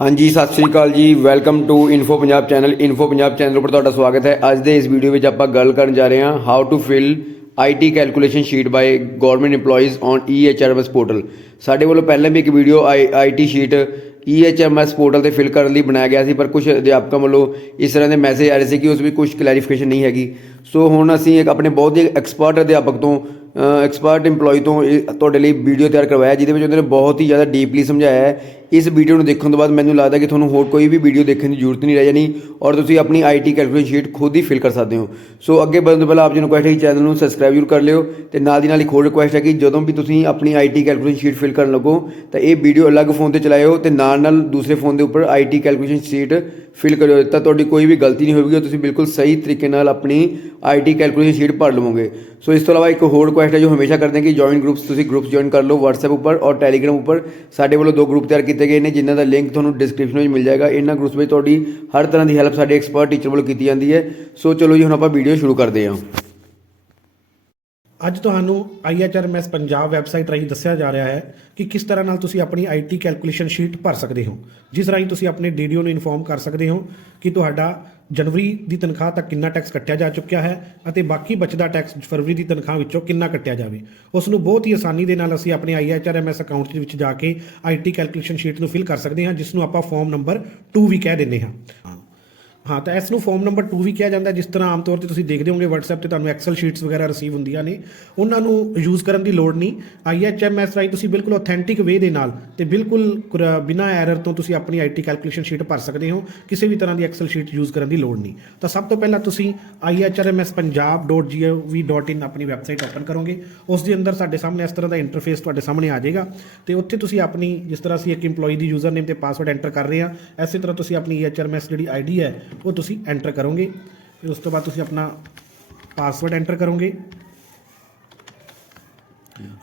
ਹਾਂਜੀ, ਸਤਿ ਸ੍ਰੀ ਅਕਾਲ ਜੀ। Welcome to info Punjab channel info Punjab channel ਉੱਪਰ ਤੁਹਾਡਾ ਸਵਾਗਤ ਹੈ। ਅੱਜ ਦੇ ਇਸ ਵੀਡੀਓ ਵਿੱਚ ਆਪਾਂ ਗੱਲ ਕਰਨ ਜਾ ਰਹੇ ਹਾਂ how to fill IT calculation sheet by government EMPLOYEES on EHRMS portal ਸਾਡੇ ਵੱਲੋਂ ਪਹਿਲਾਂ ਵੀ ਇੱਕ video IT sheet EHRMS portal ਤੇ ਫਿਲ ਕਰਨ ਲਈ ਬਣਾਇਆ ਗਿਆ ਸੀ, ਪਰ ਕੁਝ ਅਧਿਆਪਕਾਂ ਵੱਲੋਂ ਇਸ ਤਰ੍ਹਾਂ ਦੇ ਮੈਸੇਜ ਆ ਰਹੇ ਸੀ ਕਿ ਉਸ ਵਿੱਚ ਕੁਝ ਕਲੈਰੀਫਿਕੇਸ਼ਨ ਨਹੀਂ ਹੈਗੀ। ਸੋ ਹੁਣ ਅਸੀਂ ਇੱਕ ਆਪਣੇ ਬਹੁਤ ਹੀ ਐਕਸਪਰਟ ਅਧਿਆਪਕ ਤੋਂ ਐਕਸਪਰਟ EMPLOYE ਤੋਂ ਇਹ ਤੁਹਾਡੇ ਲਈ ਵੀਡੀਓ ਤਿਆਰ ਕਰਵਾਇਆ, ਜਿਹਦੇ ਵਿੱਚ ਉਹਨਾਂ ਨੇ ਬਹੁਤ ਹੀ ਜ਼ਿਆਦਾ ਡੀਪਲੀ ਸਮਝਾਇਆ ਹੈ ਇਸ ਵੀਡੀਓ ਨੂੰ ਦੇਖਣ ਤੋਂ ਬਾਅਦ ਮੈਨੂੰ ਲੱਗਦਾ ਕਿ ਤੁਹਾਨੂੰ ਹੋਰ ਕੋਈ ਵੀ ਵੀਡੀਓ ਦੇਖਣ ਦੀ ਜ਼ਰੂਰਤ ਨਹੀਂ ਰਹਿ ਜਾਣੀ ਔਰ ਤੁਸੀਂ ਆਪਣੀ ਆਈਟੀ ਕੈਲਕੂਲੇਸ਼ਨ ਸ਼ੀਟ ਖੁਦ ਹੀ ਫਿਲ ਕਰ ਸਕਦੇ ਹੋ। ਸੋ ਅੱਗੇ ਵਧਣ ਤੋਂ ਪਹਿਲਾਂ ਆਪ ਜੀ ਨੂੰ ਰਿਕੁਐਸਟ ਹੈ ਕਿ ਚੈਨਲ ਨੂੰ ਸਬਸਕ੍ਰਾਈਬ ਜ਼ਰੂਰ ਕਰ ਲਿਓ ਤੇ ਨਾਲ ਦੀ ਨਾਲ ਇੱਕ ਹੋਰ ਰਿਕੁਐਸਟ ਹੈ ਕਿ ਜਦੋਂ ਵੀ ਤੁਸੀਂ ਆਪਣੀ ਆਈਟੀ ਕੈਲਕੂਲੇਸ਼ਨ ਸ਼ੀਟ ਫਿਲ ਕਰਨ ਲੱਗੋ, ਤਾਂ ਇਹ ਵੀਡੀਓ ਅਲੱਗ ਫੋਨ ਤੇ ਚਲਾਇਓ ਤੇ ਨਾਲ ਨਾਲ ਦੂਸਰੇ ਫੋਨ ਦੇ ਉੱਪਰ ਆਈਟੀ ਕੈਲਕੂਲੇਸ਼ਨ ਸ਼ੀਟ ਫਿਲ ਕਰਿਓ। ਤਾਂ ਤੁਹਾਡੀ ਕੋਈ ਵੀ ਗਲਤੀ ਨਹੀਂ ਹੋਵੇਗੀ ਤੁਸੀਂ ਬਿਲਕੁਲ ਸਹੀ ਤਰੀਕੇ ਨਾਲ ਆਪਣੀ ਆਈਟੀ ਕੈਲਕੂਲੇਸ਼ਨ ਸ਼ੀਟ ਭਰ ਲਵੋਗੇ। ਸੋ ਇਸ ਤੋਂ ਇਲਾਵਾ ਇੱਕ ਹੋਰ ਰਿਕੁਐਸਟ ਹੈ ਜੋ ਹਮੇਸ਼ਾ ਕਰਦੇ ਹਾਂ ਕਿ ਜੁਆਇਨ ਗਰੁੱਪਸ ਤੁਸੀਂ ਗਰੁੱਪਸ ਜੁਆਇਨ ਕਰ ਲਓ WhatsApp ਉੱਪਰ ਔਰ Telegram ਉੱਪਰ। ਸਾਡੇ ਵੱਲੋਂ ਦੋ ਗਰੁੱਪ ਤਿਆਰ ਕੀਤੇ ਗਏ ਨੇ ਜਿਨ੍ਹਾਂ ਦਾ ਲਿੰਕ ਤੁਹਾਨੂੰ ਡਿਸਕ੍ਰਿਪਸ਼ਨ ਵਿੱਚ ਮਿਲ ਜਾਏਗਾ, ਇਹਨਾਂ ਗਰੁੱਪਸ ਵਿੱਚ ਤੁਹਾਡੀ ਹਰ ਤਰ੍ਹਾਂ ਦੀ ਹੈਲਪ ਸਾਡੇ ਐਕਸਪਰਟ ਟੀਚਰ ਵੱਲੋਂ ਕੀਤੀ ਜਾਂਦੀ ਹੈ। ਸੋ ਚਲੋ ਜੀ, ਹੁਣ ਆਪਾਂ ਵੀਡੀਓ ਸ਼ੁਰੂ ਕਰਦੇ ਹਾਂ। ਅੱਜ ਤੁਹਾਨੂੰ IHRMS ਪੰਜਾਬ ਵੈਬਸਾਈਟ ਰਾਹੀਂ ਦੱਸਿਆ ਜਾ ਰਿਹਾ ਹੈ ਕਿ ਕਿਸ ਤਰ੍ਹਾਂ ਨਾਲ ਤੁਸੀਂ ਆਪਣੀ IT ਕੈਲਕੂਲੇਸ਼ਨ ਸ਼ੀਟ ਭਰ ਸਕਦੇ ਹੋ। ਜਿਸ ਰਾਹੀਂ ਤੁਸੀਂ ਆਪਣੇ DDO ਨੂੰ ਇਨਫੋਰਮ ਕਰ ਸਕਦੇ ਹੋ ਕਿ ਤੁਹਾਡਾ ਜਨਵਰੀ ਦੀ ਤਨਖਾਹ ਤੱਕ ਕਿੰਨਾ ਟੈਕਸ ਕੱਟਿਆ ਜਾ ਚੁੱਕਿਆ ਹੈ ਅਤੇ ਬਾਕੀ ਬਚਦਾ ਟੈਕਸ ਫਰਵਰੀ ਦੀ ਤਨਖਾਹ ਵਿੱਚੋਂ ਕਿੰਨਾ ਕੱਟਿਆ ਜਾਵੇ। ਉਸ ਨੂੰ ਬਹੁਤ ਹੀ ਆਸਾਨੀ ਦੇ ਨਾਲ ਅਸੀਂ ਆਪਣੇ IHRMS ਅਕਾਊਂਟ ਦੇ ਵਿੱਚ ਜਾ ਕੇ IT ਕੈਲਕੂਲੇਸ਼ਨ ਸ਼ੀਟ ਨੂੰ ਫਿਲ ਕਰ ਸਕਦੇ ਹਾਂ, ਜਿਸ ਨੂੰ ਆਪਾਂ ਫਾਰਮ ਨੰਬਰ 2 ਵੀ ਕਹਿ ਦਿੰਦੇ ਹਾਂ। ਹਾਂ, ਤਾਂ ਇਸ ਨੂੰ ਫਾਰਮ ਨੰਬਰ 2 ਵੀ ਕਿਹਾ ਜਾਂਦਾ ਜਿਸ ਤਰ੍ਹਾਂ ਆਮ ਤੌਰ ਤੇ ਤੁਸੀਂ ਦੇਖਦੇ ਹੋਗੇ WhatsApp ਤੇ ਤੁਹਾਨੂੰ ਐਕਸਲ ਸ਼ੀਟਸ ਵਗੈਰਾ ਰਿਸੀਵ ਹੁੰਦੀਆਂ ਨੇ, ਉਹਨਾਂ ਨੂੰ ਯੂਜ਼ ਕਰਨ ਦੀ ਲੋੜ ਨਹੀਂ। IHMS ਰਾਹੀਂ ਤੁਸੀਂ ਬਿਲਕੁਲ ਆਥੈਂਟਿਕ ਵੇ ਦੇ ਨਾਲ ਤੇ ਬਿਲਕੁਲ ਕੁਰ- ਬਿਨਾਂ ਐਰਰ ਤੋਂ ਤੁਸੀਂ ਆਪਣੀ IT ਕੈਲਕੂਲੇਸ਼ਨ ਸ਼ੀਟ ਭਰ ਸਕਦੇ ਹੋ, ਕਿਸੇ ਵੀ ਤਰ੍ਹਾਂ ਦੀ ਐਕਸਲ ਸ਼ੀਟ ਯੂਜ਼ ਕਰਨ ਦੀ ਲੋੜ ਨਹੀਂ। ਤਾਂ ਸਭ ਤੋਂ ਪਹਿਲਾਂ ਤੁਸੀਂ ihmspunjab.gov.in ਆਪਣੀ ਵੈਬਸਾਈਟ ਓਪਨ ਕਰੋਗੇ, ਉਸ ਦੇ ਅੰਦਰ ਸਾਡੇ ਸਾਹਮਣੇ ਇਸ ਤਰ੍ਹਾਂ ਦਾ ਇੰਟਰਫੇਸ ਤੁਹਾਡੇ ਸਾਹਮਣੇ ਆ ਜਾਏਗਾ ਤੇ ਉੱਥੇ ਤੁਸੀਂ ਆਪਣੀ, ਜਿਸ ਤਰ੍ਹਾਂ ਅਸੀਂ ਇੱਕ EMPLOYEE ਦੀ ਯੂਜ਼ਰ ਨੇਮ ਤੇ ਪਾਸਵਰਡ ਐਂਟਰ ਕਰ ਰਹੇ ਹਾਂ, ਐਸੇ ਤਰ੍ਹਾਂ ਤੁਸੀਂ ਆਪਣੀ ihms ਜਿਹੜੀ ਆਈਡੀ ਹੈ ਉਹ ਤੁਸੀਂ ਐਂਟਰ ਕਰੋਗੇ ਫਿਰ ਉਸ ਤੋਂ ਬਾਅਦ ਤੁਸੀਂ ਆਪਣਾ ਪਾਸਵਰਡ ਐਂਟਰ ਕਰੋਗੇ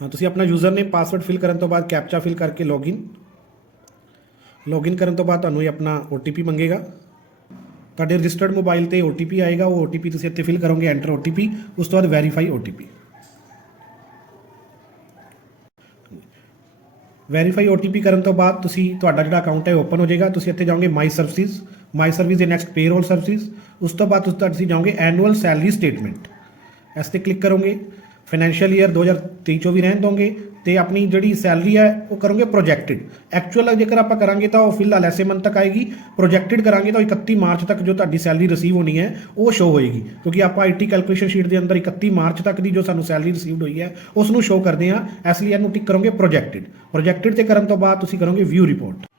ਹਾਂ ਤੁਸੀਂ ਆਪਣਾ ਯੂਜ਼ਰ ਨੇਮ ਪਾਸਵਰਡ ਫਿਲ ਕਰਨ ਤੋਂ ਬਾਅਦ ਕੈਪਚਾ ਫਿਲ ਕਰਕੇ ਲੌਗਇਨ ਲੌਗਇਨ ਕਰਨ ਤੋਂ ਬਾਅਦ ਤੁਹਾਨੂੰ ਇਹ ਆਪਣਾ OTP ਮੰਗੇਗਾ ਤੁਹਾਡੇ ਰਜਿਸਟਰਡ ਮੋਬਾਈਲ ਤੇ OTP ਆਏਗਾ ਉਹ OTP ਤੁਸੀਂ ਇੱਥੇ ਫਿਲ ਕਰੋਗੇ ਐਂਟਰ OTP ਉਸ ਤੋਂ ਬਾਅਦ ਵੈਰੀਫਾਈ OTP ਵੈਰੀਫਾਈ OTP ਕਰਨ ਤੋਂ ਬਾਅਦ ਤੁਸੀਂ ਤੁਹਾਡਾ ਜਿਹੜਾ ਅਕਾਊਂਟ ਹੈ ਓਪਨ ਹੋ ਜਾਏਗਾ ਤੁਸੀਂ ਇੱਥੇ ਜਾਓਗੇ ਮਾਈ ਸਰਵਿਸਿਜ਼ ਮਾਈ ਸਰਵਿਸ ਦੇ ਨੈਕਸਟ ਪੇਰੋਲ ਸਰਵਿਸ ਉਸ ਤੋਂ ਬਾਅਦ ਤੁਸੀਂ ਜਾਓਗੇ ਐਨੂਅਲ ਸੈਲਰੀ ਸਟੇਟਮੈਂਟ ਇਸ ਤੇ ਕਲਿੱਕ ਕਰੋਗੇ ਫਾਈਨੈਂਸ਼ੀਅਲ ਈਅਰ 2023-24 ਰਹਿਣ ਦੋਗੇ ਤੇ ਆਪਣੀ ਜਿਹੜੀ ਸੈਲਰੀ ਹੈ ਉਹ ਕਰੋਗੇ ਪ੍ਰੋਜੈਕਟਡ ਐਕਚੁਅਲ ਜੇਕਰ ਆਪਾਂ ਕਰਾਂਗੇ ਤਾਂ ਉਹ ਫਿਲਹਾਲ ਐਸੇ ਮੰਥ ਤੱਕ ਆਏਗੀ ਪ੍ਰੋਜੈਕਟਡ ਕਰਾਂਗੇ ਤਾਂ ਉਹ 31 ਮਾਰਚ ਤੱਕ ਜੋ ਤੁਹਾਡੀ ਸੈਲਰੀ ਰਿਸੀਵ ਹੋਣੀ ਹੈ ਉਹ ਸ਼ੋ ਹੋਏਗੀ ਕਿਉਂਕਿ ਆਪਾਂ ਆਈਟੀ ਕੈਲਕੂਲੇਸ਼ਨ ਸ਼ੀਟ ਦੇ ਅੰਦਰ 31 ਮਾਰਚ ਤੱਕ ਦੀ ਜੋ ਸਾਨੂੰ ਸੈਲਰੀ ਰਿਸੀਵਡ ਹੋਈ ਹੈ ਉਸ ਨੂੰ ਸ਼ੋ ਕਰਦੇ ਹਾਂ ਇਸ ਲਈ ਇਹਨੂੰ ਟਿਕ ਕਰੋਗੇ ਪ੍ਰੋਜੈਕਟਡ ਪ੍ਰੋਜੈਕਟਡ ਤੇ ਕਰਨ ਤੋਂ ਬਾਅਦ ਤੁਸੀਂ ਕਰੋਗੇ ਵਿਊ ਰਿਪੋਰਟ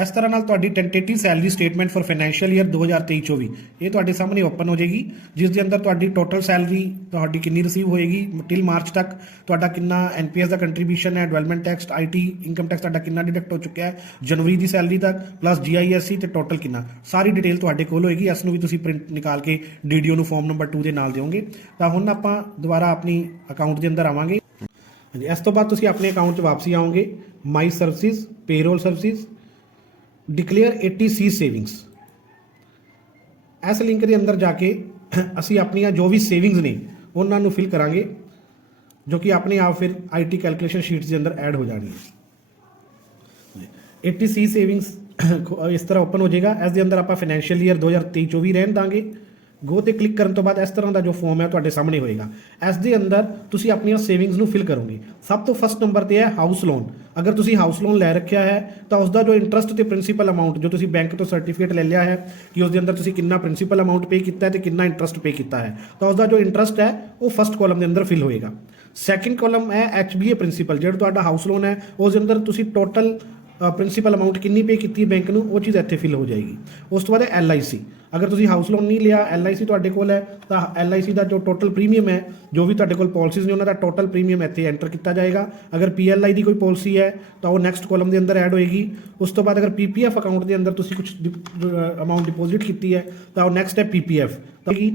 ਇਸ ਤਰ੍ਹਾਂ ਨਾਲ ਤੁਹਾਡੀ tentative salary statement for financial year 2023-24 ਇਹ ਤੁਹਾਡੇ ਸਾਹਮਣੇ ਓਪਨ ਹੋ ਜਾਏਗੀ, ਜਿਸ ਦੇ ਅੰਦਰ ਤੁਹਾਡੀ ਟੋਟਲ ਸੈਲਰੀ ਤੁਹਾਡੀ ਕਿੰਨੀ ਰਿਸੀਵ ਹੋਏਗੀ ਟਿਲ ਮਾਰਚ ਤੱਕ, ਤੁਹਾਡਾ ਕਿੰਨਾ ਐਨਪੀਐਸ ਦਾ ਕੰਟਰੀਬਿਊਸ਼ਨ ਹੈ development tax IT income tax ਤੁਹਾਡਾ ਕਿੰਨਾ ਡਿਡਕਟ ਹੋ ਚੁੱਕਿਆ ਹੈ, ਜਨਵਰੀ ਦੀ ਸੈਲਰੀ ਤੱਕ ਪਲੱਸ ਜੀਆਈਐਸਸੀ ਤੇ ਟੋਟਲ ਕਿੰਨਾ, ਸਾਰੀ ਡਿਟੇਲ ਤੁਹਾਡੇ ਕੋਲ ਹੋਏਗੀ, ਇਸ ਨੂੰ ਵੀ ਤੁਸੀਂ ਪ੍ਰਿੰਟ ਨਿਕਾਲ ਕੇ ਡੀਡੀਓ ਨੂੰ ਫਾਰਮ ਨੰਬਰ 2 ਦੇ ਨਾਲ ਦਿਓਗੇ। ਤਾਂ ਹੁਣ ਆਪਾਂ ਦੁਬਾਰਾ ਆਪਣੀ ਅਕਾਊਂਟ ਦੇ ਅੰਦਰ ਆਵਾਂਗੇ। ਹਾਂਜੀ, ਇਸ ਤੋਂ ਬਾਅਦ ਤੁਸੀਂ ਆਪਣੇ ਅਕਾਊਂਟ 'ਚ ਵਾਪਸੀ ਆਓਗੇ। My services payroll services declare 80 C savings ਇਸ ਲਿੰਕ ਦੇ ਅੰਦਰ ਜਾ ਕੇ ਅਸੀਂ ਆਪਣੀਆਂ ਜੋ ਵੀ ਸੇਵਿੰਗਸ ਨੇ, ਉਹਨਾਂ ਨੂੰ ਫਿਲ ਕਰਾਂਗੇ, ਜੋ ਕਿ ਆਪਣੇ ਆਪ ਫਿਰ ਆਈਟੀ ਕੈਲਕੂਲੇਸ਼ਨ ਸ਼ੀਟਸ ਦੇ ਅੰਦਰ ਐਡ ਹੋ ਜਾਣਗੀਆਂ 80 ਸੀ ਸੇਵਿੰਗਸ ਇਸ ਤਰ੍ਹਾਂ ਓਪਨ ਹੋ ਜਾਏਗਾ। ਇਸ ਦੇ ਅੰਦਰ ਆਪਾਂ ਫਾਈਨੈਂਸ਼ੀਅਲ ਈਅਰ 2023-24 ਰਹਿਣ ਦਾਂਗੇ। ਗੋ ਤੇ ਕਲਿੱਕ ਕਰਨ ਤੋਂ ਬਾਅਦ ਇਸ ਤਰ੍ਹਾਂ ਦਾ ਜੋ ਫਾਰਮ ਹੈ ਤੁਹਾਡੇ ਸਾਹਮਣੇ ਹੋਏਗਾ। ਇਸ ਦੇ ਅੰਦਰ ਤੁਸੀਂ ਆਪਣੀਆਂ ਸੇਵਿੰਗਸ ਨੂੰ ਫਿਲ ਕਰੋਗੇ। ਸਭ ਤੋਂ ਫਸਟ ਨੰਬਰ ਤੇ ਹੈ ਹਾਊਸ ਲੋਨ ਅਗਰ ਤੁਸੀਂ ਹਾਊਸ ਲੋਨ ਲੈ ਰੱਖਿਆ ਹੈ, ਤਾਂ ਉਸ ਦਾ ਜੋ ਇੰਟਰਸਟ ਤੇ ਪ੍ਰਿੰਸੀਪਲ ਅਮਾਉਂਟ ਜੋ ਤੁਸੀਂ ਬੈਂਕ ਤੋਂ ਸਰਟੀਫਿਕੇਟ ਲੈ ਲਿਆ ਹੈ, ਕਿ ਉਸ ਦੇ ਅੰਦਰ ਤੁਸੀਂ ਕਿੰਨਾ ਪ੍ਰਿੰਸੀਪਲ ਅਮਾਉਂਟ ਪੇ ਕੀਤਾ ਹੈ ਤੇ ਕਿੰਨਾ ਇੰਟਰਸਟ ਪੇ ਕੀਤਾ ਹੈ, ਤਾਂ ਉਸ ਦਾ ਜੋ ਇੰਟਰਸਟ ਹੈ, ਉਹ ਫਸਟ ਕਾਲਮ ਦੇ ਅੰਦਰ ਫਿਲ ਹੋਏਗਾ। ਸੈਕੰਡ ਕਾਲਮ ਹੈ ਐਚਬੀਏ ਪ੍ਰਿੰਸੀਪਲ ਜਿਹੜਾ ਤੁਹਾਡਾ ਹਾਊਸ ਲੋਨ ਹੈ ਉਸ ਦੇ ਅੰਦਰ ਤੁਸੀਂ ਟੋਟਲ ਪ੍ਰਿੰਸੀਪਲ ਅਮਾਉਂਟ ਕਿੰਨੀ ਪੇ ਕੀਤੀ ਹੈ ਬੈਂਕ ਨੂੰ, ਉਹ ਚੀਜ਼ ਇੱਥੇ ਫਿਲ ਹੋ ਜਾਏਗੀ। ਉਸ ਤੋਂ ਬਾਅਦ ਹੈ LIC ਅਗਰ ਤੁਸੀਂ ਹਾਊਸ ਲੋਨ ਨਹੀਂ ਲਿਆ LIC ਤੁਹਾਡੇ ਕੋਲ ਹੈ, ਤਾਂ LIC ਦਾ ਜੋ ਟੋਟਲ ਪ੍ਰੀਮੀਅਮ ਹੈ, ਜੋ ਵੀ ਤੁਹਾਡੇ ਕੋਲ ਪਾਲਿਸੀਜ਼ ਨੇ, ਉਹਨਾਂ ਦਾ ਟੋਟਲ ਪ੍ਰੀਮੀਅਮ ਇੱਥੇ ਐਂਟਰ ਕੀਤਾ ਜਾਏਗਾ। ਅਗਰ PLI ਦੀ ਕੋਈ ਪਾਲਿਸੀ ਹੈ, ਤਾਂ ਉਹ ਨੈਕਸਟ ਕਾਲਮ ਦੇ ਅੰਦਰ ਐਡ ਹੋਏਗੀ। ਉਸ ਤੋਂ ਬਾਅਦ ਅਗਰ PPF ਅਕਾਊਂਟ ਦੇ ਅੰਦਰ ਤੁਸੀਂ ਕੁਝ ਅਮਾਉਂਟ ਡਿਪੋਜ਼ਿਟ ਕੀਤੀ ਹੈ, ਤਾਂ ਉਹ ਨੈਕਸਟ ਹੈ PPF ਤਾਂ ਕਿ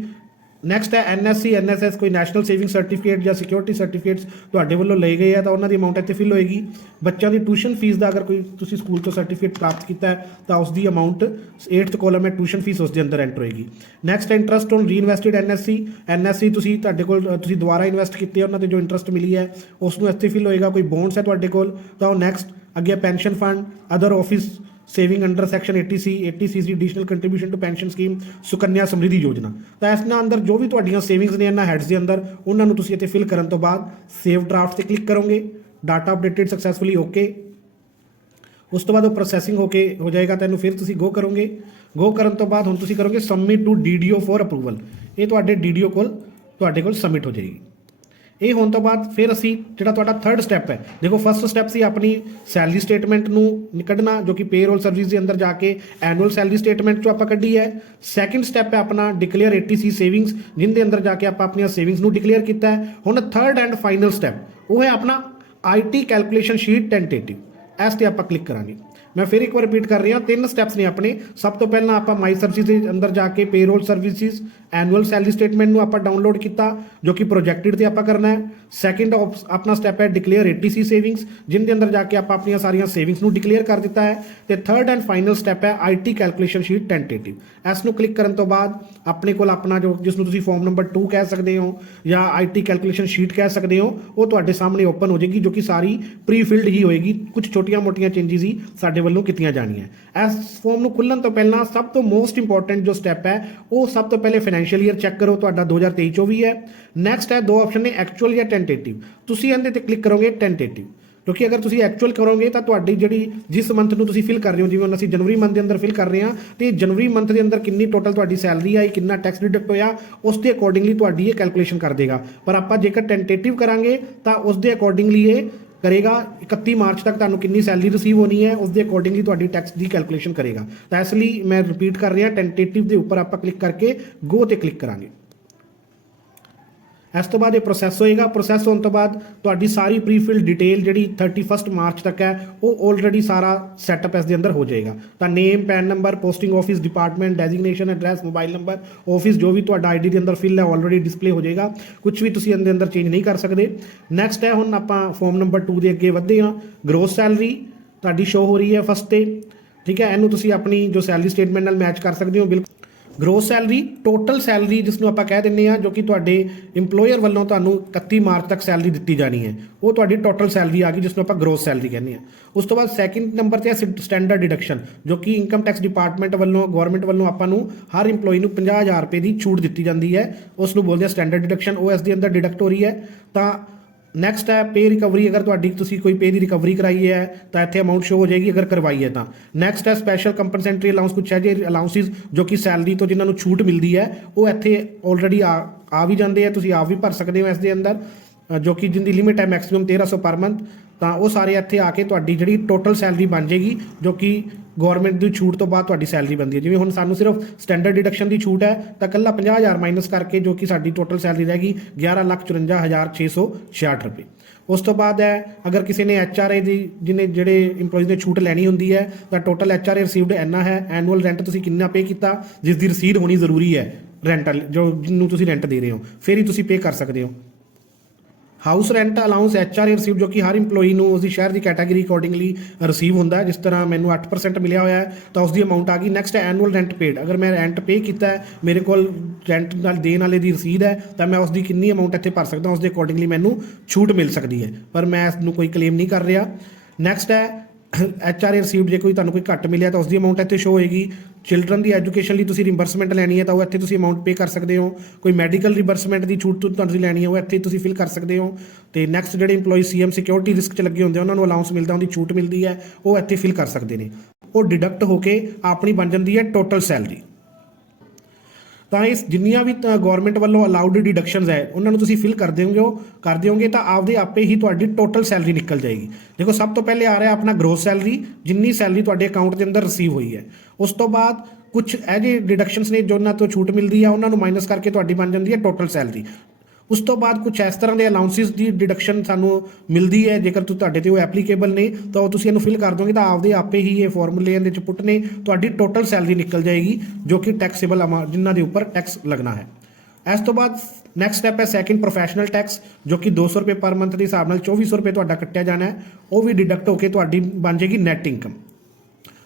ਨੈਕਸਟ ਹੈ ਐਨਐਸਸੀ ਐਨਐਸਐਸ ਕੋਈ ਨੈਸ਼ਨਲ ਸੇਵਿੰਗ ਸਰਟੀਫਿਕੇਟ ਜਾਂ ਸਿਕਿਉਰਿਟੀ ਸਰਟੀਫਿਕੇਟਸ ਤੁਹਾਡੇ ਵੱਲੋਂ ਲਏ ਗਏ ਆ ਤਾਂ ਉਹਨਾਂ ਦੀ ਅਮਾਉਂਟ ਇੱਥੇ ਫਿਲ ਹੋਏਗੀ। ਬੱਚਿਆਂ ਦੀ ਟਿਊਸ਼ਨ ਫੀਸ ਦਾ ਅਗਰ ਕੋਈ ਤੁਸੀਂ ਸਕੂਲ ਤੋਂ ਸਰਟੀਫਿਕੇਟ ਪ੍ਰਾਪਤ ਕੀਤਾ ਹੈ ਤਾਂ ਉਸ ਦੀ ਅਮਾਉਂਟ 8th ਕਾਲਮ ਹੈ ਟਿਊਸ਼ਨ ਫੀਸ ਉਸ ਦੇ ਅੰਦਰ ਐਂਟਰ ਹੋਏਗੀ। ਨੈਕਸਟ ਹੈ interest on reinvested NSC NSC ਤੁਸੀਂ ਤੁਹਾਡੇ ਕੋਲ ਅ, ਤੁਸੀਂ ਦੁਬਾਰਾ ਇਨਵੈਸਟ ਕੀਤੀ ਹੈ ਉਹਨਾਂ ਤੇ ਜੋ ਇੰਟਰਸਟ ਮਿਲੀ ਹੈ ਉਸ ਨੂੰ ਇੱਥੇ ਫਿਲ ਹੋਏਗਾ। ਕੋਈ ਬੌਂਡਸ ਹੈ ਤੁਹਾਡੇ ਕੋਲ ਤਾਂ ਉਹ ਨੈਕਸਟ ਅੱਗੇ pension fund other office saving under section 80C 80cc additional contribution to pension scheme Sukanya Samriddhi Yojana ਤਾਂ ਇਸ ਨਾਲ ਅੰਦਰ ਜੋ ਵੀ ਤੁਹਾਡੀਆਂ ਸੇਵਿੰਗਸ ਨੇ ਇਹਨਾਂ ਹੈਡਸ ਦੇ ਅੰਦਰ, ਉਹਨਾਂ ਨੂੰ ਤੁਸੀਂ ਇੱਥੇ ਫਿਲ ਕਰਨ ਤੋਂ ਬਾਅਦ ਸੇਵ ਡਰਾਫਟ ਤੇ ਕਲਿੱਕ ਕਰੋਗੇ ਡਾਟਾ ਅਪਡੇਟਡ ਸਕਸੈਸਫੁਲੀ ਓਕੇ ਉਸ ਤੋਂ ਬਾਅਦ ਉਹ ਪ੍ਰੋਸੈਸਿੰਗ ਹੋ ਕੇ ਹੋ ਜਾਏਗਾ ਤੈਨੂੰ ਫਿਰ ਤੁਸੀਂ ਗੋ ਕਰੋਗੇ। ਗੋ ਕਰਨ ਤੋਂ ਬਾਅਦ ਹੁਣ ਤੁਸੀਂ ਕਰੋਗੇ submit to DDO for approval ਇਹ ਤੁਹਾਡੇ ਡੀਡੀਓ ਕੋਲ, ਤੁਹਾਡੇ ਕੋਲ ਸਬਮਿਟ ਹੋ ਜਾਏਗੀ। ਇਹ ਹੋਣ ਤੋਂ ਬਾਅਦ ਫਿਰ ਅਸੀਂ ਜਿਹੜਾ ਤੁਹਾਡਾ ਥਰਡ ਸਟੈਪ ਹੈ, ਦੇਖੋ ਫਸਟ ਸਟੈਪ ਸੀ ਆਪਣੀ ਸੈਲਰੀ ਸਟੇਟਮੈਂਟ ਨੂੰ ਕੱਢਣਾ, ਜੋ ਕਿ ਪੇਰੋਲ ਸਰਵਿਸ ਦੇ ਅੰਦਰ ਜਾ ਕੇ ਐਨੂਅਲ ਸੈਲਰੀ ਸਟੇਟਮੈਂਟ ਚੋਂ ਆਪਾਂ ਕੱਢੀ ਹੈ। ਸੈਕੰਡ ਸਟੈਪ ਹੈ ਆਪਣਾ ਡਿਕਲੇਅਰ 80C ਸੇਵਿੰਗਸ ਜਿੰਦੇ ਅੰਦਰ ਜਾ ਕੇ ਆਪਾਂ ਆਪਣੀਆਂ ਸੇਵਿੰਗਸ ਨੂੰ ਡਿਕਲੇਅਰ ਕੀਤਾ ਹੈ। ਹੁਣ ਥਰਡ ਐਂਡ ਫਾਈਨਲ ਸਟੈਪ ਉਹ ਹੈ ਆਪਣਾ ਆਈਟੀ ਕੈਲਕੂਲੇਸ਼ਨ ਸ਼ੀਟ ਟੈਂਟੇਟਿਵ ਇਸ ਤੇ ਆਪਾਂ ਕਲਿੱਕ ਕਰਾਂਗੇ। ਮੈਂ ਫਿਰ ਇੱਕ ਵਾਰ ਰਿਪੀਟ ਕਰ ਰਿਹਾ, ਤਿੰਨ ਸਟੈਪਸ ਨੇ ਆਪਣੇ। ਸਭ ਤੋਂ ਪਹਿਲਾਂ ਆਪਾਂ ਮਾਈ ਸਰਵਿਸ ਦੇ ਅੰਦਰ ਜਾ ਕੇ payroll services annual salary statement ਨੂੰ ਆਪਾਂ ਡਾਊਨਲੋਡ ਕੀਤਾ, ਜੋ ਕਿ ਪ੍ਰੋਜੈਕਟਡ ਤੇ ਆਪਾਂ ਕਰਨਾ ਹੈ। ਸੈਕੰਡ ਆਪਣਾ ਸਟੈਪ ਹੈ ਡਿਕਲੇਅਰ 80C ਸੇਵਿੰਗਸ ਜਿੰਦੇ ਅੰਦਰ ਜਾ ਕੇ ਆਪਾਂ ਆਪਣੀਆਂ ਸਾਰੀਆਂ ਸੇਵਿੰਗਸ ਨੂੰ ਡਿਕਲੇਅਰ ਕਰ ਦਿੱਤਾ ਹੈ। ਤੇ ਥਰਡ ਐਂਡ ਫਾਈਨਲ ਸਟੈਪ ਹੈ ਆਈਟੀ ਕੈਲਕੂਲੇਸ਼ਨ ਸ਼ੀਟ ਟੈਂਟੇਟਿਵ ਇਸ ਨੂੰ ਕਲਿੱਕ ਕਰਨ ਤੋਂ ਬਾਅਦ ਆਪਣੇ ਕੋਲ ਆਪਣਾ ਜੋ, ਜਿਸ ਨੂੰ ਤੁਸੀਂ ਫਾਰਮ ਨੰਬਰ 2 ਕਹਿ ਸਕਦੇ ਹੋ ਜਾਂ ਆਈਟੀ ਕੈਲਕੂਲੇਸ਼ਨ ਸ਼ੀਟ ਕਹਿ ਸਕਦੇ ਹੋ, ਉਹ ਤੁਹਾਡੇ ਸਾਹਮਣੇ ਓਪਨ ਹੋ ਜਾਏਗੀ, ਜੋ ਕਿ ਸਾਰੀ ਪ੍ਰੀ ਫਿਲਡ ਹੀ ਹੋਏਗੀ। ਕੁਝ ਛੋਟੀਆਂ-ਮੋਟੀਆਂ ਚੇਂਜਸ ਹੀ ਸਾਡੇ ਵੱਲੋਂ ਕੀਤੀਆਂ ਜਾਣੀਆਂ। ਇਸ ਫਾਰਮ ਨੂੰ ਖੁੱਲਣ ਤੋਂ ਪਹਿਲਾਂ ਸਭ ਤੋਂ ਮੋਸਟ ਇੰਪੋਰਟੈਂਟ ਜੋ ਸਟੈਪ ਹੈ, ਉਹ ਸਭ ਤੋਂ ਪਹਿਲੇ ਫਾਈਨੈਂਸ਼ੀਅਲ ਈਅਰ ਚੈੱਕ ਕਰੋ, ਤੁਹਾਡਾ 2023 24 ਹੈ। ਨੈਕਸਟ ਹੈ, ਦੋ ਆਪਸ਼ਨ ਨੇ ਐਕਚੁਅਲ ਜਾਂ ਟੈਂਟੇਟਿਵ ਤੁਸੀਂ ਇਹਦੇ ਤੇ ਕਲਿੱਕ ਕਰੋਗੇ ਟੈਂਟੇਟਿਵ ਕਿਉਂਕਿ ਅਗਰ ਤੁਸੀਂ ਐਕਚੁਅਲ ਕਰੋਗੇ, ਤਾਂ ਤੁਹਾਡੀ ਜਿਹੜੀ ਜਿਸ ਮੰਥ ਨੂੰ ਤੁਸੀਂ ਫਿਲ ਕਰ ਰਹੇ ਹੋ, ਜਿਵੇਂ ਹੁਣ ਅਸੀਂ ਜਨਵਰੀ ਮੰਥ ਦੇ ਅੰਦਰ ਫਿਲ ਕਰ ਰਹੇ ਹਾਂ, ਤੇ ਜਨਵਰੀ ਮੰਥ ਦੇ ਅੰਦਰ ਕਿੰਨੀ ਟੋਟਲ ਤੁਹਾਡੀ ਸੈਲਰੀ ਆਈ, ਕਿੰਨਾ ਟੈਕਸ ਡਿਡਕਟ ਹੋਇਆ, ਉਸ ਦੇ ਅਕੋਰਡਿੰਗਲੀ ਤੁਹਾਡੀ ਇਹ ਕੈਲਕੂਲੇਸ਼ਨ ਕਰ ਦੇਗਾ। ਪਰ ਆਪਾਂ ਜੇਕਰ ਟੈਂਟੇਟਿਵ ਕਰਾਂਗੇ, ਤਾਂ ਉਸ ਦੇ ਅਕੋਰਡਿੰਗਲੀ ਇਹ ਕਰੇਗਾ 31 ਮਾਰਚ ਤੱਕ ਤੁਹਾਨੂੰ ਕਿੰਨੀ ਸੈਲਰੀ ਰਿਸੀਵ ਹੋਣੀ ਹੈ ਉਸ ਦੇ ਅਕੋਰਡਿੰਗਲੀ ਤੁਹਾਡੀ ਟੈਕਸ ਦੀ ਕੈਲਕੂਲੇਸ਼ਨ ਕਰੇਗਾ। ਤਾਂ ਇਸ ਲਈ ਮੈਂ ਰਿਪੀਟ ਕਰ ਰਿਹਾ ਟੈਂਟੇਟਿਵ ਦੇ ਉੱਪਰ ਆਪਾਂ ਕਲਿੱਕ ਕਰਕੇ ਗੋ ਤੇ ਕਲਿੱਕ ਕਰਾਂਗੇ। ਇਸ ਤੋਂ ਬਾਅਦ ਇਹ ਪ੍ਰੋਸੈਸ ਹੋਏਗਾ। ਪ੍ਰੋਸੈਸ ਹੋਣ ਤੋਂ ਬਾਅਦ ਤੁਹਾਡੀ ਸਾਰੀ ਪ੍ਰੀਫਿਲ ਡਿਟੇਲ ਜਿਹੜੀ 31 ਮਾਰਚ ਤੱਕ ਹੈ, ਉਹ ਆਲਰੇਡੀ ਸਾਰਾ ਸੈਟਅਪ ਇਸ ਦੇ ਅੰਦਰ ਹੋ ਜਾਏਗਾ। ਤਾਂ name PAN number posting office department designation address mobile number office ਜੋ ਵੀ ਤੁਹਾਡਾ ਆਈਡੀ ਦੇ ਅੰਦਰ ਫਿਲ ਹੈ ਆਲਰੇਡੀ ਡਿਸਪਲੇ ਹੋ ਜਾਏਗਾ। ਕੁਝ ਵੀ ਤੁਸੀਂ ਇਹਦੇ ਅੰਦਰ ਚੇਂਜ ਨਹੀਂ ਕਰ ਸਕਦੇ। ਨੈਕਸਟ ਹੈ ਹੁਣ ਆਪਾਂ ਫਾਰਮ ਨੰਬਰ 2 ਦੇ ਅੱਗੇ ਵਧਦੇ ਹਾਂ। ਗ੍ਰੋਸ ਸੈਲਰੀ ਤੁਹਾਡੀ ਸ਼ੋ ਹੋ ਰਹੀ ਹੈ ਫਸਟ ਤੇ। ਠੀਕ ਹੈ, ਇਹਨੂੰ ਤੁਸੀਂ ਆਪਣੀ ਜੋ ਸੈਲਰੀ ਸਟੇਟਮੈਂਟ ਨਾਲ ਮੈਚ ਕਰ ਸਕਦੇ ਹੋ। ਬਿਲਕੁਲ ਗ੍ਰੋਸ ਸੈਲਰੀ ਟੋਟਲ ਸੈਲਰੀ ਜਿਸ ਨੂੰ ਆਪਾਂ ਕਹਿ ਦਿੰਨੇ ਆ ਜੋ ਕਿ ਤੁਹਾਡੇ EMPLOYER ਵੱਲੋਂ ਤੁਹਾਨੂੰ 31 ਮਾਰਚ ਤੱਕ ਸੈਲਰੀ ਦਿੱਤੀ ਜਾਣੀ ਹੈ। ਉਹ ਤੁਹਾਡੀ ਟੋਟਲ ਸੈਲਰੀ ਆ ਗਈ ਜਿਸ ਨੂੰ ਆਪਾਂ ਗ੍ਰੋਸ ਸੈਲਰੀ ਕਹਿੰਦੇ ਆ ਉਸ ਤੋਂ ਬਾਅਦ ਸੈਕਿੰਡ ਨੰਬਰ ਤੇ ਹੈ ਸਟੈਂਡਰਡ ਡਿਡਕਸ਼ਨ ਜੋ ਕਿ ਇਨਕਮ ਟੈਕਸ ਡਿਪਾਰਟਮੈਂਟ ਵੱਲੋਂ ਗਵਰਨਮੈਂਟ ਵੱਲੋਂ ਆਪਾਂ ਨੂੰ ਹਰ EMPLOYEE ਨੂੰ 50000 ਰੁਪਏ ਦੀ ਛੂਟ ਦਿੱਤੀ ਜਾਂਦੀ ਹੈ। ਉਸ ਨੂੰ ਬੋਲਦੇ ਆ ਸਟੈਂਡਰਡ ਡਿਡਕਸ਼ਨ ਉਹ ਇਸ ਦੇ ਅੰਦਰ ਡਿਡਕਟ ਹੋ ਰਹੀ ਹੈ। ਤਾਂ ਨੈਕਸਟ ਹੈ ਪੇ ਰਿਕਵਰੀ ਅਗਰ ਤੁਹਾਡੀ, ਤੁਸੀਂ ਕੋਈ ਪੇ ਦੀ ਰਿਕਵਰੀ ਕਰਾਈ ਹੈ, ਤਾਂ ਇੱਥੇ ਅਮਾਉਂਟ ਸ਼ੋ ਹੋ ਜਾਏਗੀ ਅਗਰ ਕਰਵਾਈ ਹੈ ਤਾਂ। ਨੈਕਸਟ ਹੈ ਸਪੈਸ਼ਲ ਕੰਪਨਸੈਂਟਰੀ ਅਲਾਉਂਸ ਕੁਛ ਹੈ ਜੇ ਅਲਾਉਂਸਿਸ ਜੋ ਕਿ ਸੈਲਰੀ ਤੋਂ ਜਿਨ੍ਹਾਂ ਨੂੰ ਛੂਟ ਮਿਲਦੀ ਹੈ, ਉਹ ਇੱਥੇ ਆਲਰੇਡੀ ਆ ਆ ਵੀ ਜਾਂਦੇ ਆ, ਤੁਸੀਂ ਆਪ ਵੀ ਭਰ ਸਕਦੇ ਹੋ ਇਸ ਦੇ ਅੰਦਰ ਜੋ ਕਿ ਜਿੰਦੀ ਲਿਮਿਟ ਹੈ ਮੈਕਸਿਮਮ 1300 ਪਰ ਮੰਥ ਤਾਂ ਉਹ ਸਾਰੇ ਇੱਥੇ ਆ ਕੇ ਤੁਹਾਡੀ ਜਿਹੜੀ ਟੋਟਲ ਸੈਲਰੀ ਬਣ ਜਾਏਗੀ, ਜੋ ਕਿ ਗਵਰਨਮੈਂਟ ਦੀ ਛੂਟ ਤੋਂ ਬਾਅਦ ਤੁਹਾਡੀ ਸੈਲਰੀ ਬਣਦੀ ਹੈ। ਜਿਵੇਂ ਹੁਣ ਸਾਨੂੰ ਸਿਰਫ ਸਟੈਂਡਰਡ ਡਿਡਕਸ਼ਨ ਦੀ ਛੂਟ ਹੈ, ਤਾਂ ਕੱਲਾ 50000 ਮਾਈਨਸ ਕਰਕੇ ਜੋ ਕਿ ਸਾਡੀ ਟੋਟਲ ਸੈਲਰੀ ਰਹੇਗੀ 1154666 ਰੁਪਏ। ਉਸ ਤੋਂ ਬਾਅਦ ਹੈ, ਅਗਰ ਕਿਸੇ ਨੇ ਐਚਆਰਏ ਦੀ, ਜਿਹਨੇ ਜਿਹੜੇ EMPLOYEES ਨੇ ਛੂਟ ਲੈਣੀ ਹੁੰਦੀ ਹੈ, ਤਾਂ ਟੋਟਲ ਐਚਆਰਏ ਰਿਸੀਵਡ ਇੰਨਾ ਹੈ ਐਨੂਅਲ ਰੈਂਟ ਤੁਸੀਂ ਕਿੰਨਾ ਪੇ ਕੀਤਾ, ਜਿਸ ਦੀ ਰਸੀਦ ਹੋਣੀ ਜ਼ਰੂਰੀ ਹੈ ਰੈਂਟ ਜੋ ਜਿਹਨੂੰ ਤੁਸੀਂ ਰੈਂਟ ਦੇ ਰਹੇ ਹੋ, ਫਿਰ ਹੀ ਤੁਸੀਂ ਪੇ ਕਰ ਸਕਦੇ ਹੋ। House rent allowance HRA receive ਜੋ ਕਿ ਹਰ EMPLOYEE ਨੂੰ ਉਸਦੀ ਸ਼ਹਿਰ ਦੀ ਕੈਟਾਗਰੀ ਅਕੋਰਡਿੰਗਲੀ ਰਿਸੀਵ ਹੁੰਦਾ ਹੈ, ਜਿਸ ਤਰ੍ਹਾਂ ਮੈਨੂੰ 8% ਮਿਲਿਆ ਹੋਇਆ ਹੈ, ਤਾਂ ਉਸ ਦੀ ਅਮਾਉਂਟ ਆ ਗਈ। ਨੈਕਸਟ ਐਨੂਅਲ ਰੈਂਟ ਪੇਡ ਅਗਰ ਮੈਂ ਰੈਂਟ ਪੇ ਕੀਤਾ ਹੈ, ਮੇਰੇ ਕੋਲ ਰੈਂਟ ਨਾਲ ਦੇਣ ਵਾਲੇ ਦੀ ਰਸੀਦ ਹੈ, ਤਾਂ ਮੈਂ ਉਸ ਦੀ ਕਿੰਨੀ ਅਮਾਉਂਟ ਇੱਥੇ ਭਰ ਸਕਦਾ ਉਸ ਦੇ ਅਕੋਰਡਿੰਗਲੀ ਮੈਨੂੰ ਛੂਟ ਮਿਲ ਸਕਦੀ ਹੈ। ਪਰ ਮੈਂ ਇਸ ਨੂੰ ਕੋਈ ਕਲੇਮ ਨਹੀਂ ਕਰ ਰਿਹਾ। ਨੈਕਸਟ ਹੈ ਐਚਆਰਏ ਰਿਸੀਵਡ ਜੇ ਕੋਈ ਤੁਹਾਨੂੰ ਕੋਈ ਘੱਟ ਮਿਲਿਆ, ਤਾਂ ਉਸ ਦੀ ਅਮਾਉਂਟ ਇੱਥੇ ਸ਼ੋ ਹੋਏਗੀ। ਚਿਲਡਰਨ ਦੀ ਐਜੂਕੇਸ਼ਨ ਲਈ ਤੁਸੀਂ ਰਿੰਬਰਸਮੈਂਟ ਲੈਣੀ ਹੈ ਤਾਂ ਉਹ ਇੱਥੇ ਤੁਸੀਂ ਅਮਾਉਂਟ ਪੇ ਕਰ ਸਕਦੇ ਹੋ। ਕੋਈ ਮੈਡੀਕਲ ਰਿੰਬਰਸਮੈਂਟ ਦੀ ਛੂਟ ਤੁਹਾਨੂੰ ਲੈਣੀ ਹੈ, ਉਹ ਇੱਥੇ ਤੁਸੀਂ ਫਿਲ ਕਰ ਸਕਦੇ ਹੋ। ਤੇ ਨੈਕਸਟ ਜਿਹੜੇ EMPLOYEE ਸੀਐਮ ਸਿਕਿਉਰਿਟੀ ਰਿਸਕ 'ਚ ਲੱਗੇ ਹੁੰਦੇ ਉਹਨਾਂ ਨੂੰ ਅਲਾਉਂਸ ਮਿਲਦਾ, ਉਹਦੀ ਛੂਟ ਮਿਲਦੀ ਹੈ, ਉਹ ਇੱਥੇ ਫਿਲ ਕਰ ਸਕਦੇ ਨੇ। ਉਹ ਡਿਡਕਟ ਹੋ ਕੇ ਆਪਣੀ ਬਣ ਜਾਂਦੀ ਹੈ ਟੋਟਲ ਸੈਲਰੀ ਤਾਂ ਇਸ ਜਿੰਨੀਆਂ ਵੀ ਗਵਰਨਮੈਂਟ ਵੱਲੋਂ ਅਲਾਉਡ ਡਿਡਕਸ਼ਨਸ ਹੈ, ਉਹਨਾਂ ਨੂੰ ਤੁਸੀਂ ਫਿਲ ਕਰ ਦਿਓਗੇ ਕਰ ਦਿਓਗੇ ਤਾਂ ਆਪਦੇ ਆਪੇ ਹੀ ਤੁਹਾਡੀ ਟੋਟਲ ਸੈਲਰੀ ਨਿਕਲ ਜਾਏਗੀ। ਦੇਖੋ, ਸਭ ਤੋਂ ਪਹਿਲੇ ਆ ਰਿਹਾ ਆਪਣਾ ਗ੍ਰੋਸ ਸੈਲਰੀ ਜਿੰਨੀ ਸੈਲਰੀ ਤੁਹਾਡੇ ਅਕਾਊਂਟ ਦੇ ਅੰਦਰ ਰਿਸੀਵ ਹੋਈ ਹੈ। ਉਸ ਤੋਂ ਬਾਅਦ ਕੁਝ ਇਹ ਜਿਹੇ ਡਿਡਕਸ਼ਨਸ ਨੇ ਜੋ ਉਹਨਾਂ ਤੋਂ ਛੂਟ ਮਿਲਦੀ ਆ, ਉਹਨਾਂ ਨੂੰ ਮਾਈਨਸ ਕਰਕੇ ਤੁਹਾਡੀ ਬਣ ਜਾਂਦੀ ਹੈ ਟੋਟਲ ਸੈਲਰੀ ਉਸ ਤੋਂ ਬਾਅਦ ਕੁਝ ਇਸ ਤਰ੍ਹਾਂ ਦੇ ਅਲਾਉਂਸਿਸ ਦੀ ਡਿਡਕਸ਼ਨ ਸਾਨੂੰ ਮਿਲਦੀ ਹੈ। ਜੇਕਰ ਤੁਸੀਂ ਤੁਹਾਡੇ ਤੇ ਉਹ ਐਪਲੀਕੇਬਲ ਨੇ, ਤਾਂ ਉਹ ਤੁਸੀਂ ਇਹਨੂੰ ਫਿਲ ਕਰ ਦੋਗੇ ਤਾਂ ਆਪਦੇ ਆਪੇ ਹੀ ਇਹ ਫਾਰਮੂਲੇ ਦੇ ਚ ਪੁੱਟ ਨੇ ਤੁਹਾਡੀ ਟੋਟਲ ਸੈਲਰੀ ਨਿਕਲ ਜਾਏਗੀ, ਜੋ ਕਿ ਟੈਕਸੇਬਲ ਅਮਾਉਂਟ ਜਿਨ੍ਹਾਂ ਦੇ ਉੱਪਰ ਟੈਕਸ ਲੱਗਣਾ ਹੈ। ਇਸ ਤੋਂ ਬਾਅਦ ਨੈਕਸਟ ਸਟੈਪ ਹੈ ਸੈਕਿੰਡ ਪ੍ਰੋਫੈਸ਼ਨਲ ਟੈਕਸ ਜੋ ਕਿ 200 ਰੁਪਏ ਪਰ ਮੰਥ ਦੇ ਹਿਸਾਬ ਨਾਲ 2400 ਰੁਪਏ ਤੁਹਾਡਾ ਕੱਟਿਆ ਜਾਣਾ ਹੈ। ਉਹ ਵੀ ਡਿਡਕਟ ਹੋ ਕੇ ਤੁਹਾਡੀ ਬਣ ਜਾਏਗੀ ਨੈਟ ਇਨਕਮ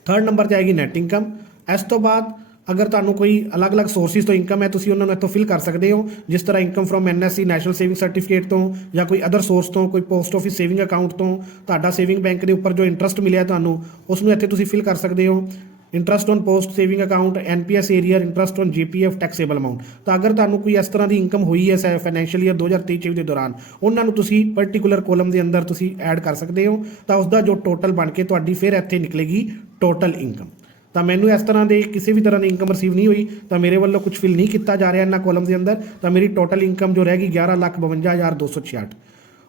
ਥਰਡ ਨੰਬਰ ਤੇ ਆਏਗੀ ਨੈਟ ਇਨਕਮ ਇਸ ਤੋਂ ਬਾਅਦ ਅਗਰ ਤੁਹਾਨੂੰ ਕੋਈ ਅਲੱਗ-ਅਲੱਗ ਸੋਰਸਿਸ ਤੋਂ ਇਨਕਮ ਹੈ, ਤੁਸੀਂ ਉਹਨਾਂ ਨੂੰ ਇੱਥੋਂ ਫਿਲ ਕਰ ਸਕਦੇ ਹੋ। ਜਿਸ ਤਰ੍ਹਾਂ income from NSC national saving certificate ਤੋਂ ਜਾਂ ਕੋਈ ਅਦਰ ਸੋਰਸ ਤੋਂ, ਕੋਈ ਪੋਸਟ ਆਫਿਸ ਸੇਵਿੰਗ ਅਕਾਊਂਟ ਤੋਂ, ਤੁਹਾਡਾ ਸੇਵਿੰਗ ਬੈਂਕ ਦੇ ਉੱਪਰ ਜੋ ਇੰਟਰਸਟ ਮਿਲਿਆ ਤੁਹਾਨੂੰ, ਉਸ ਨੂੰ ਇੱਥੇ ਤੁਸੀਂ ਫਿਲ ਕਰ ਸਕਦੇ ਹੋ। Interest on post saving account NPS arrear interest on GPF taxable amount ਤਾਂ ਅਗਰ ਤੁਹਾਨੂੰ ਕੋਈ ਇਸ ਤਰ੍ਹਾਂ ਦੀ ਇਨਕਮ ਹੋਈ ਹੈ ਫਾਈਨੈਂਸ਼ੀਅਲ ਈਅਰ 2023 ਦੇ ਦੌਰਾਨ, ਉਹਨਾਂ ਨੂੰ ਤੁਸੀਂ ਪਾਰਟਿਕੂਲਰ ਕੋਲਮ ਦੇ ਅੰਦਰ ਤੁਸੀਂ ਐਡ ਕਰ ਸਕਦੇ ਹੋ। ਤਾਂ ਉਸ ਦਾ ਜੋ ਟੋਟਲ ਬਣ ਕੇ ਤੁਹਾਡੀ ਫਿਰ ਇੱਥੇ ਨਿਕਲੇਗੀ ਟੋਟਲ ਇਨਕਮ ਤਾਂ ਮੈਨੂੰ ਇਸ ਤਰ੍ਹਾਂ ਦੇ ਕਿਸੇ ਵੀ ਤਰ੍ਹਾਂ ਦੀ ਇਨਕਮ ਰਿਸੀਵ ਨਹੀਂ ਹੋਈ, ਤਾਂ ਮੇਰੇ ਵੱਲੋਂ ਕੁਝ ਫਿਲ ਨਹੀਂ ਕੀਤਾ ਜਾ ਰਿਹਾ ਇਹਨਾਂ ਕਾਲਮ ਦੇ ਅੰਦਰ, ਤਾਂ ਮੇਰੀ ਟੋਟਲ ਇਨਕਮ ਜੋ ਰਹਿ ਗਈ 1152266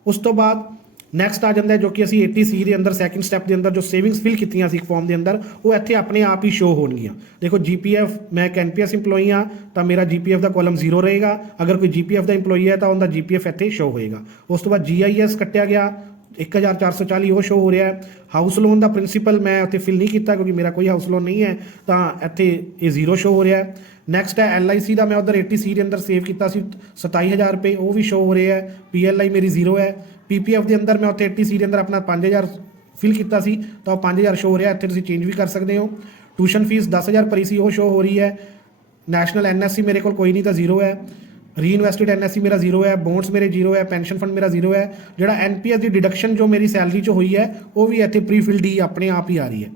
ਉਸ ਤੋਂ ਬਾਅਦ ਨੈਕਸਟ ਆ ਜਾਂਦਾ ਜੋ ਕਿ ਅਸੀਂ 80C ਦੇ ਅੰਦਰ ਸੈਕਿੰਡ ਸਟੈਪ ਦੇ ਅੰਦਰ ਜੋ ਸੇਵਿੰਗਸ ਫਿਲ ਕੀਤੀਆਂ ਸੀ ਫਾਰਮ ਦੇ ਅੰਦਰ, ਉਹ ਇੱਥੇ ਆਪਣੇ ਆਪ ਹੀ ਸ਼ੋ ਹੋਣਗੀਆਂ। ਦੇਖੋ GPF ਮੈਂ ਇੱਕ NPS EMPLOYEE ਆ ਤਾਂ ਮੇਰਾ GPF ਦਾ ਕਾਲਮ 0 ਰਹੇਗਾ। ਅਗਰ ਕੋਈ GPF ਦਾ EMPLOYEE ਹੈ, ਤਾਂ ਉਹਦਾ GPF ਇੱਥੇ ਸ਼ੋ ਹੋਏਗਾ। ਉਸ ਤੋਂ ਬਾਅਦ GIS ਕੱਟਿਆ ਗਿਆ। 1440 ਉਹ ਸ਼ੋ ਹੋ ਰਿਹਾ ਹੈ। ਹਾਊਸ ਲੋਨ ਦਾ ਪ੍ਰਿੰਸੀਪਲ ਮੈਂ ਉੱਥੇ ਫਿਲ ਨਹੀਂ ਕੀਤਾ ਕਿਉਂਕਿ ਮੇਰਾ ਕੋਈ ਹਾਊਸ ਲੋਨ ਨਹੀਂ ਹੈ, ਤਾਂ ਇੱਥੇ ਇਹ ਜ਼ੀਰੋ ਸ਼ੋ ਹੋ ਰਿਹਾ ਹੈ। ਨੈਕਸਟ ਹੈ LIC ਦਾ ਮੈਂ ਉਧਰ 80C ਦੇ ਅੰਦਰ ਸੇਵ ਕੀਤਾ ਸੀ 27000 ਰੁਪਏ, ਉਹ ਵੀ ਸ਼ੋ ਹੋ ਰਿਹਾ ਹੈ। PLI ਮੇਰੀ ਜ਼ੀਰੋ ਹੈ। PPF ਦੇ ਅੰਦਰ ਮੈਂ ਉੱਥੇ 80C ਦੇ ਅੰਦਰ ਆਪਣਾ 5000 ਫਿਲ ਕੀਤਾ ਸੀ, ਤਾਂ ਉਹ 5000 ਸ਼ੋ ਹੋ ਰਿਹਾ, ਇੱਥੇ ਤੁਸੀਂ ਚੇਂਜ ਵੀ ਕਰ ਸਕਦੇ ਹੋ। ਟਿਊਸ਼ਨ ਫੀਸ 10000 ਭਰੀ ਸੀ, ਉਹ ਸ਼ੋ ਹੋ ਰਹੀ ਹੈ। ਨੈਸ਼ਨਲ ਐਨਐਸਸੀ ਮੇਰੇ ਕੋਲ ਕੋਈ ਨਹੀਂ ਤਾਂ ਜ਼ੀਰੋ ਹੈ। ਰੀਇਨਵੈਸਟਡ ਐਨਐਸਸੀ ਮੇਰਾ ਜ਼ੀਰੋ ਹੈ ਬੌਂਡਸ ਮੇਰੇ ਜ਼ੀਰੋ ਹੈ ਪੈਨਸ਼ਨ ਫੰਡ ਮੇਰਾ ਜ਼ੀਰੋ ਹੈ, ਜਿਹੜਾ ਐਨਪੀਐਸ ਦੀ ਡਿਡਕਸ਼ਨ ਜੋ ਮੇਰੀ ਸੈਲਰੀ 'ਚੋਂ ਹੋਈ ਹੈ, ਉਹ ਵੀ ਇੱਥੇ ਪ੍ਰੀ ਫਿਲਡ ਹੀ ਆਪਣੇ ਆਪ ਹੀ ਆ ਰਹੀ ਹੈ।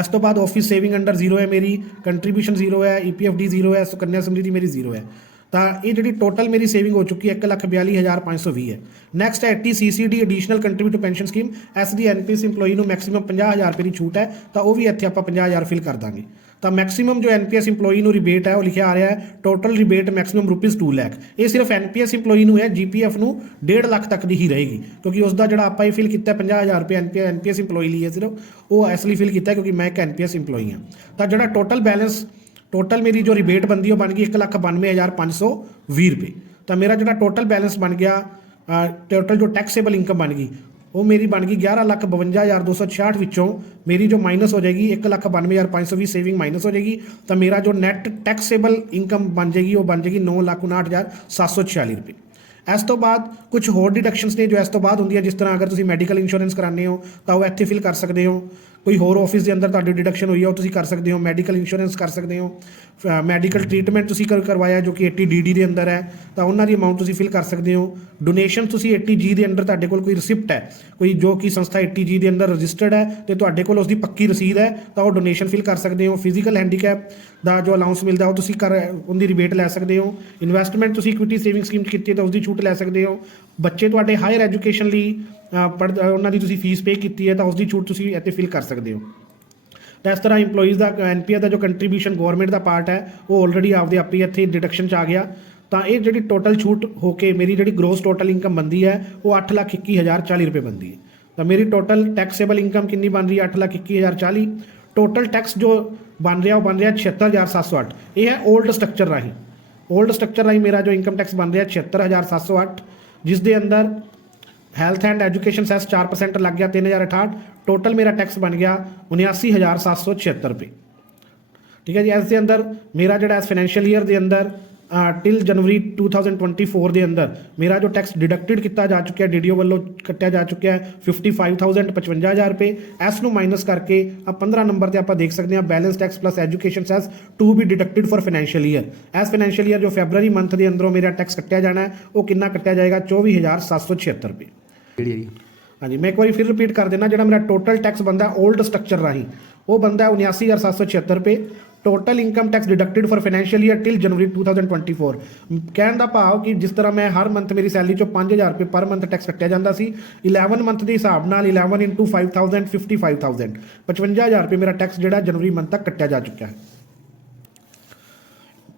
ਇਸ ਤੋਂ ਬਾਅਦ ਆਫਿਸ ਸੇਵਿੰਗ ਅੰਡਰ ਜ਼ੀਰੋ ਹੈ ਮੇਰੀ ਕੰਟਰੀਬਿਊਸ਼ਨ ਜ਼ੀਰੋ ਹੈ ਈਪੀਐਫਡੀ ਜ਼ੀਰੋ ਹੈ, ਸੁਕੰਨਿਆ ਸਮ੍ਰਿਧੀ ਮੇਰੀ ਜ਼ੀਰੋ ਹੈ। ਤਾਂ ਇਹ ਜਿਹੜੀ ਟੋਟਲ ਮੇਰੀ ਸੇਵਿੰਗ ਹੋ ਚੁੱਕੀ ਹੈ 142520 ਹੈ। ਨੈਕਸਟ ਹੈ TCCD additional contribute pension scheme as ਦੀ ਐਨਪੀਐਸ EMPLOYEE ਨੂੰ ਮੈਕਸਿਮਮ 50000 ਰੁਪਏ ਦੀ ਛੂਟ ਹੈ, ਤਾਂ ਉਹ ਵੀ ਇੱਥੇ ਆਪਾਂ 50000 ਫਿਲ ਕਰ ਦਾਂਗੇ। ਤਾਂ ਮੈਕਸਿਮਮ ਜੋ ਐਨਪੀਐਸ EMPLOYEE ਨੂੰ ਰਿਬੇਟ ਹੈ, ਉਹ ਲਿਖਿਆ ਆ ਰਿਹਾ ਹੈ total rebate maximum rupees 2 lakh ਇਹ ਸਿਰਫ ਐਨਪੀਐਸ EMPLOYEE ਨੂੰ ਹੈ ਜੀਪੀਐਫ ਨੂੰ 1.5 ਲੱਖ ਤੱਕ ਦੀ ਹੀ ਰਹੇਗੀ। ਕਿਉਂਕਿ ਉਸ ਦਾ ਜਿਹੜਾ ਆਪਾਂ ਇਹ ਫਿਲ ਕੀਤਾ ਹੈ 50000 ਰੁਪਏ ਐਨਪੀਐਸ EMPLOYEE ਲਈ ਹੈ ਸਿਰਫ, ਉਹ ਇਸ ਲਈ ਫਿਲ ਕੀਤਾ ਕਿਉਂਕਿ ਮੈਂ ਇੱਕ ਐਨਪੀਐਸ EMPLOYEE ਹਾਂ। ਤਾਂ ਜਿਹੜਾ ਟੋਟਲ ਬੈਲੈਂਸ ਟੋਟਲ ਮੇਰੀ ਜੋ ਰਿਬੇਟ ਬੰਦੀ ਉਹ ਬਣ ਗਈ 192520 ਰੁਪਏ। ਤਾਂ ਮੇਰਾ ਜਿਹੜਾ ਟੋਟਲ ਬੈਲੈਂਸ ਬਣ ਗਿਆ ਟੋਟਲ ਜੋ ਟੈਕਸੇਬਲ ਇਨਕਮ ਬਣ ਗਈ ਉਹ ਮੇਰੀ ਬਣ ਗਈ 1152266 ਵਿੱਚੋਂ। ਮੇਰੀ ਜੋ ਮਾਈਨਸ ਹੋ ਜਾਏਗੀ 192520 ਸੇਵਿੰਗ ਮਾਈਨਸ ਹੋ ਜਾਏਗੀ। ਤਾਂ ਮੇਰਾ ਜੋ ਨੈਟ ਟੈਕਸੇਬਲ ਇਨਕਮ ਬਣ ਜਾਏਗੀ, ਉਹ ਬਣ ਜਾਏਗੀ 959746 ਰੁਪਏ। ਇਸ ਤੋਂ ਬਾਅਦ ਕੁਝ ਹੋਰ ਡਿਡਕਸ਼ਨਸ ਨੇ ਜੋ ਇਸ ਤੋਂ ਬਾਅਦ ਹੁੰਦੀਆਂ, ਜਿਸ ਤਰ੍ਹਾਂ ਅਗਰ ਤੁਸੀਂ ਮੈਡੀਕਲ ਇੰਸ਼ੋਰੈਂਸ ਕਰਾਉਂਦੇ ਹੋ, ਤਾਂ ਉਹ ਇੱਥੇ ਫਿਲ ਕਰ ਸਕਦੇ ਹੋ। ਕੋਈ ਹੋਰ ਆਫਿਸ ਦੇ ਅੰਦਰ ਤੁਹਾਡੀ ਡਿਡਕਸ਼ਨ ਹੋਈ ਹੈ ਉਹ ਤੁਸੀਂ ਕਰ ਸਕਦੇ ਹੋ ਮੈਡੀਕਲ ਇੰਸ਼ੋਰੈਂਸ ਕਰ ਸਕਦੇ ਹੋ ਮੈਡੀਕਲ ਟ੍ਰੀਟਮੈਂਟ ਤੁਸੀਂ ਕਰ, ਕਰਵਾਇਆ ਜੋ ਕਿ 80 ਡੀਡੀ ਦੇ ਅੰਦਰ ਹੈ, ਤਾਂ ਉਹਨਾਂ ਦੀ ਅਮਾਉਂਟ ਤੁਸੀਂ ਫਿਲ ਕਰ ਸਕਦੇ ਹੋ। ਡੋਨੇਸ਼ਨ ਤੁਸੀਂ 80 ਜੀ ਦੇ ਅੰਦਰ ਤੁਹਾਡੇ ਕੋਲ ਕੋਈ ਰਿਸਿਪਟ ਹੈ, ਕੋਈ ਜੋ ਕਿ ਸੰਸਥਾ 80 ਜੀ ਦੇ ਅੰਦਰ ਰਜਿਸਟਰਡ ਹੈ, ਤੇ ਤੁਹਾਡੇ ਕੋਲ ਉਸ ਦੀ ਪੱਕੀ ਰਸੀਦ ਹੈ, ਤਾਂ ਉਹ ਡੋਨੇਸ਼ਨ ਫਿਲ ਕਰ ਸਕਦੇ ਹੋ। ਫਿਜ਼ੀਕਲ ਹੈਂਡੀਕੈਪ ਦਾ ਜੋ ਅਲਾਉਂਸ ਮਿਲਦਾ, ਉਹ ਤੁਸੀਂ ਕਰ, ਉਹਦੀ ਰਿਬੇਟ ਲੈ ਸਕਦੇ ਹੋ। ਇਨਵੈਸਟਮੈਂਟ ਤੁਸੀਂ ਇਕੁਇਟੀ ਸੇਵਿੰਗ ਸਕੀਮ ਕੀਤੀ ਤਾਂ ਉਸ ਦੀ ਛੂਟ ਲੈ ਸਕਦੇ ਹੋ। ਬੱਚੇ ਤੁਹਾਡੇ ਹਾਇਰ ਐਜੂਕੇਸ਼ਨ ਲਈ ਅ, ਉਹਨਾਂ ਦੀ ਤੁਸੀਂ ਫੀਸ ਪੇ ਕੀਤੀ ਹੈ ਤਾਂ ਉਸ ਦੀ ਛੂਟ ਤੁਸੀਂ ਇੱਥੇ ਫਿਲ ਕਰ ਸਕਦੇ ਹੋ। ਤਾਂ ਇਸ ਤਰ੍ਹਾਂ EMPLOYEES ਦਾ ਐਨਪੀਐਸ ਦਾ ਜੋ ਕੰਟਰੀਬਿਊਸ਼ਨ ਗਵਰਨਮੈਂਟ ਦਾ ਪਾਰਟ ਹੈ ਉਹ ਆਲਰੇਡੀ ਆਪਦੇ ਆਪ ਹੀ ਇੱਥੇ ਡਿਡਕਸ਼ਨ ਚ ਆ ਗਿਆ। ਤਾਂ ਇਹ ਜਿਹੜੀ ਟੋਟਲ ਛੂਟ ਹੋ ਕੇ ਮੇਰੀ ਜਿਹੜੀ ਗ੍ਰੋਸ ਟੋਟਲ ਇਨਕਮ ਬੰਦੀ ਹੈ ਉਹ 821040 ਰੁਪਏ ਬੰਦੀ ਹੈ। ਤਾਂ ਮੇਰੀ ਟੋਟਲ ਟੈਕਸੇਬਲ ਇਨਕਮ ਕਿੰਨੀ ਬਣ ਰਹੀ ਹੈ? 821040 ਟੋਟਲ ਟੈਕਸ ਜੋ ਬਣ ਰਿਹਾ ਉਹ ਬਣ ਰਿਹਾ 76708 ਇਹ ਹੈ 올ਡ ਸਟਰਕਚਰ ਰਾਹੀਂ। 올ਡ ਸਟਰਕਚਰ ਰਾਹੀਂ ਮੇਰਾ ਜੋ ਇਨਕਮ ਟੈਕਸ ਬਣ ਰਿਹਾ 76708 ਜਿਸ ਦੇ ਅੰਦਰ ਹੈਲਥ ਐਂਡ ਐਜੂਕੇਸ਼ਨ ਸੈਸ 4% ਲੱਗ ਗਿਆ 3068 ਟੋਟਲ ਮੇਰਾ ਟੈਕਸ ਬਣ ਗਿਆ 79776 ਰੁਪਏ ਠੀਕ ਹੈ ਜੀ ਇਸ ਦੇ ਅੰਦਰ ਮੇਰਾ ਜਿਹੜਾ ਇਸ ਫਾਈਨੈਂਸ਼ੀਅਲ ਈਅਰ ਦੇ ਅੰਦਰ ਟਿਲ ਜਨਵਰੀ 2024 ਦੇ ਅੰਦਰ ਮੇਰਾ ਜੋ ਟੈਕਸ ਡਿਡਕਟਡ ਕੀਤਾ ਜਾ ਚੁੱਕਿਆ ਡੀਡੀਓ ਵੱਲੋਂ ਕੱਟਿਆ ਜਾ ਚੁੱਕਿਆ ਹੈ 55000 55000 ਰੁਪਏ ਇਸ ਨੂੰ ਮਾਈਨਸ ਕਰਕੇ ਆ 15 ਨੰਬਰ ਤੇ ਆਪਾਂ ਦੇਖ ਸਕਦੇ ਹਾਂ balance tax plus education cess to be deducted for financial year ਇਸ ਫਾਈਨੈਂਸ਼ੀਅਲ ਈਅਰ ਜੋ ਫੈਬਰੂਅਰੀ ਮੰਥ ਦੇ ਅੰਦਰੋਂ ਮੇਰਾ ਟੈਕਸ ਕੱਟਿਆ ਜਾਣਾ ਹੈ ਉਹ ਕਿੰਨਾ ਕੱਟਿਆ ਜਾਏਗਾ 24776 ਰੁਪਏ ਜਿਹੜੀ ਹੈਗੀ? ਹਾਂਜੀ, ਮੈਂ ਇੱਕ ਵਾਰੀ ਫਿਰ ਰਿਪੀਟ ਕਰ ਦੇਣਾ ਜਿਹੜਾ ਮੇਰਾ ਟੋਟਲ ਟੈਕਸ ਬੰਦਾ 올ਡ ਸਟਰਕਚਰ ਰਾਹੀਂ, ਉਹ ਬੰਦਾ 79776 ਰੁਪਏ total income tax deducted for financial year till January 2024 ਕਹਿਣ ਦਾ ਭਾਵ ਕਿ ਜਿਸ ਤਰ੍ਹਾਂ ਮੈਂ ਹਰ ਮੰਥ ਮੇਰੀ ਸੈਲਰੀ ਚੋਂ 5000 ਰੁਪਏ ਪਰ ਮੰਥ ਟੈਕਸ ਕੱਟਿਆ ਜਾਂਦਾ ਸੀ 11 ਮੰਥ ਦੇ ਹਿਸਾਬ ਨਾਲ 11 into 5000 55000 55000 ਰੁਪਏ ਮੇਰਾ ਟੈਕਸ ਜਿਹੜਾ ਜਨਵਰੀ ਮੰਥ ਤੱਕ ਕੱਟਿਆ ਜਾ ਚੁੱਕਾ ਹੈ।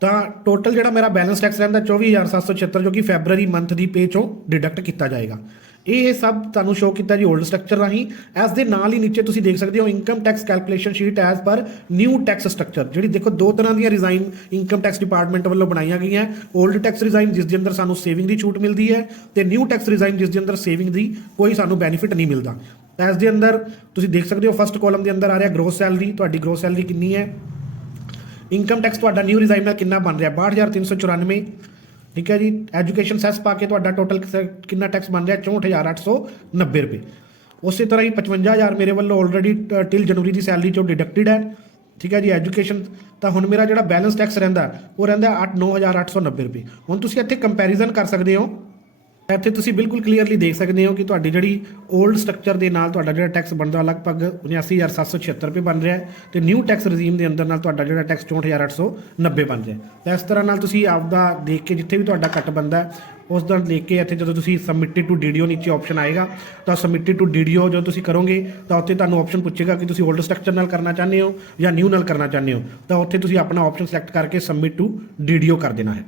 ਤਾਂ ਟੋਟਲ ਜਿਹੜਾ ਮੇਰਾ ਬੈਲੈਂਸ ਟੈਕਸ ਰਹਿੰਦਾ 24776 ਜੋ ਕਿ ਫੈਬਰੂਅਰੀ ਮੰਥ ਦੀ ਪੇ ਚੋਂ ਡਿਡਕਟ ਕੀਤਾ ਜਾਏਗਾ। ਇਹ ਸਭ ਤੁਹਾਨੂੰ ਸ਼ੋ ਕੀਤਾ ਜੀ 올ਡ ਸਟਰਕਚਰ ਰਾਹੀਂ। ਐਸ ਦੇ ਨਾਲ ਹੀ ਨੀਚੇ ਤੁਸੀਂ ਦੇਖ ਸਕਦੇ ਹੋ income tax calculation sheet as per new tax structure ਜਿਹੜੀ ਦੇਖੋ ਦੋ ਤਰ੍ਹਾਂ ਦੀਆਂ ਰਿਜ਼ਾਈਨ ਇਨਕਮ ਟੈਕਸ ਡਿਪਾਰਟਮੈਂਟ ਵੱਲੋਂ ਬਣਾਈਆਂ ਗਈਆਂ। 올ਡ ਟੈਕਸ ਰਿਜ਼ਾਈਨ ਜਿਸ ਦੇ ਅੰਦਰ ਸਾਨੂੰ ਸੇਵਿੰਗ ਦੀ ਛੂਟ ਮਿਲਦੀ ਹੈ ਤੇ ਨਿਊ ਟੈਕਸ ਰਿਜ਼ਾਈਨ ਜਿਸ ਦੇ ਅੰਦਰ ਸੇਵਿੰਗ ਦੀ ਕੋਈ ਸਾਨੂੰ ਬੈਨੀਫਿਟ ਨਹੀਂ ਮਿਲਦਾ। ਐਸ ਦੇ ਅੰਦਰ ਤੁਸੀਂ ਦੇਖ ਸਕਦੇ ਹੋ ਫਸਟ ਕਾਲਮ ਦੇ ਅੰਦਰ ਆ ਰਿਹਾ ਗ੍ਰੋਸ ਸੈਲਰੀ ਤੁਹਾਡੀ ਗ੍ਰੋਸ ਸੈਲਰੀ ਕਿੰਨੀ ਹੈ? ਇਨਕਮ ਟੈਕਸ ਤੁਹਾਡਾ ਨਿਊ ਰਿਜ਼ਾਈਨ ਨਾਲ ਕਿੰਨਾ ਬਣ ਰਿਹਾ? 62394 ਠੀਕ ਹੈ ਜੀ? ਐਜੂਕੇਸ਼ਨ ਸੈਸ ਪਾ ਕੇ ਤੁਹਾਡਾ ਟੋਟਲ ਕਿੰਨਾ ਟੈਕਸ ਬਣ ਰਿਹਾ? 64890 ਰੁਪਏ। ਉਸੇ ਤਰ੍ਹਾਂ ਹੀ 55000 ਮੇਰੇ ਵੱਲੋਂ ਆਲਰੇਡੀ ਟਿਲ ਜਨਵਰੀ ਦੀ ਸੈਲਰੀ ਚੋਂ ਡਿਡਕਟਡ ਹੈ। ਠੀਕ ਹੈ ਜੀ? ਐਜੂਕੇਸ਼ਨ ਤਾਂ ਹੁਣ ਮੇਰਾ ਜਿਹੜਾ ਬੈਲੈਂਸ ਟੈਕਸ ਰਹਿੰਦਾ, ਉਹ ਰਹਿੰਦਾ 8 9890 ਰੁਪਏ। ਹੁਣ ਤੁਸੀਂ ਇੱਥੇ ਕੰਪੈਰੀਜ਼ਨ ਕਰ ਸਕਦੇ ਹੋ। ਇੱਥੇ ਤੁਸੀਂ ਬਿਲਕੁਲ ਕਲੀਅਰਲੀ ਦੇਖ ਸਕਦੇ ਹੋ ਕਿ ਤੁਹਾਡੀ ਜਿਹੜੀ 올ਡ ਸਟਰਕਚਰ ਦੇ ਨਾਲ ਤੁਹਾਡਾ ਜਿਹੜਾ ਟੈਕਸ ਬਣਦਾ ਉਹ ਲਗਭਗ 79776 ਰੁਪਏ ਬਣ ਰਿਹਾ ਹੈ ਤੇ ਨਿਊ ਟੈਕਸ ਰਜੀਮ ਦੇ ਅੰਦਰ ਨਾਲ ਤੁਹਾਡਾ ਜਿਹੜਾ ਟੈਕਸ 64890 ਬਣ ਰਿਹਾ ਹੈ। ਤਾਂ ਇਸ ਤਰ੍ਹਾਂ ਨਾਲ ਤੁਸੀਂ ਆਪਦਾ ਦੇਖ ਕੇ ਜਿੱਥੇ ਵੀ ਤੁਹਾਡਾ ਕੱਟ ਬੰਦਾ ਉਸ ਦਾ ਦੇਖ ਕੇ ਇੱਥੇ ਜਦੋਂ ਤੁਸੀਂ ਸਬਮਿਟਡ ਟੂ ਡੀਡੀਓ ਨੀਚੇ ਆਪਸ਼ਨ ਆਏਗਾ, ਤਾਂ ਸਬਮਿਟਡ ਟੂ ਡੀਡੀਓ ਜਦੋਂ ਤੁਸੀਂ ਕਰੋਗੇ, ਤਾਂ ਉੱਥੇ ਤੁਹਾਨੂੰ ਆਪਸ਼ਨ ਪੁੱਛੇਗਾ ਕਿ ਤੁਸੀਂ 올ਡ ਸਟਰਕਚਰ ਨਾਲ ਕਰਨਾ ਚਾਹੁੰਦੇ ਹੋ ਜਾਂ ਨਿਊ ਨਾਲ ਕਰਨਾ ਚਾਹੁੰਦੇ ਹੋ। ਤਾਂ ਉੱਥੇ ਤੁਸੀਂ ਆਪਣਾ ਆਪਸ਼ਨ ਸਿਲੈਕਟ ਕਰਕੇ ਸਬਮਿਟ ਟੂ ਡੀਡੀਓ ਕਰ ਦੇਣਾ ਹੈ।